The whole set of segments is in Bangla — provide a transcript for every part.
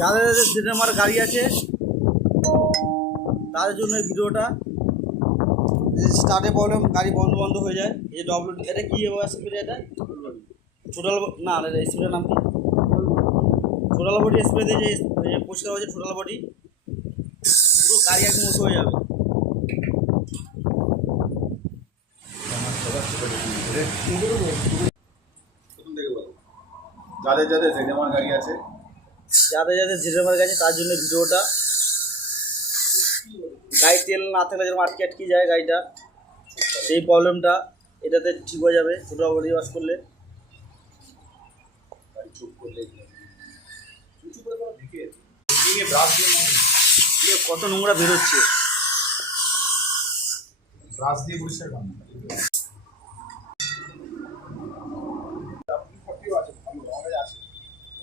যাদের সিনেমার গাড়ি আছে তাদের জন্য এই ভিডিওটা। স্টার্টে প্রবলেম, গাড়ি বন্ধ বন্ধ হয়ে যায়। এই যে ডব্লিউ, এটা কি স্প্রে? এটা টোটাল না, এটা স্প্রের নাম কি? টোটাল বডি স্প্রে দিয়ে যে পরিষ্কার হয়েছে টোটাল বডি, পুরো গাড়ি একদম ওষু হয়ে যাবে। যাদের যাদের জেনেমার গাড়ি আছে, যাদের যাদের জেনেমার গাড়ি তার জন্য ভিডিওটা। গাড়ি তেল না থাকলে যেরকম আটকে আটকে যায় গাড়িটা, সেই প্রবলেমটা এটাতে ঠিক হয়ে যাবে টোটাল বডি ওয়াশ করলে। চুপ করলে ব্রাশ দিয়ে কত নোংরা বেরোচ্ছে, ব্রাশ দিয়ে পরিষ্কার করেন।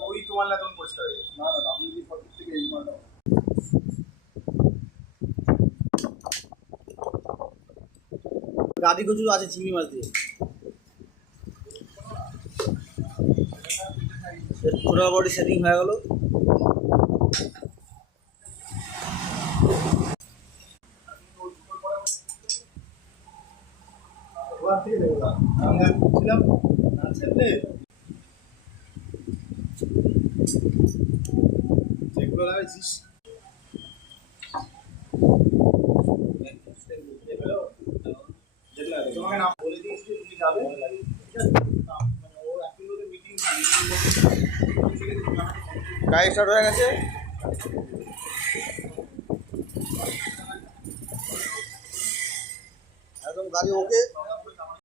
ওই তোমার না তখন পরিষ্কার হয়ে যাবে। না না, WD-40 থেকে এই মালটা গাড়ি কচু আছে চিংড়ি মাছ দিয়ে। টোটাল বডি সেটিং হয়ে গেল। যেগুলো লাগাইছিস তোমাকে নাম বলে দিয়েছি, তুমি যাবে, ঠিক আছে? ও একদিন ওদের মিটিং, গাড়ি স্টার্ট হয়ে গেছে। একদম গাড়ি ওকে।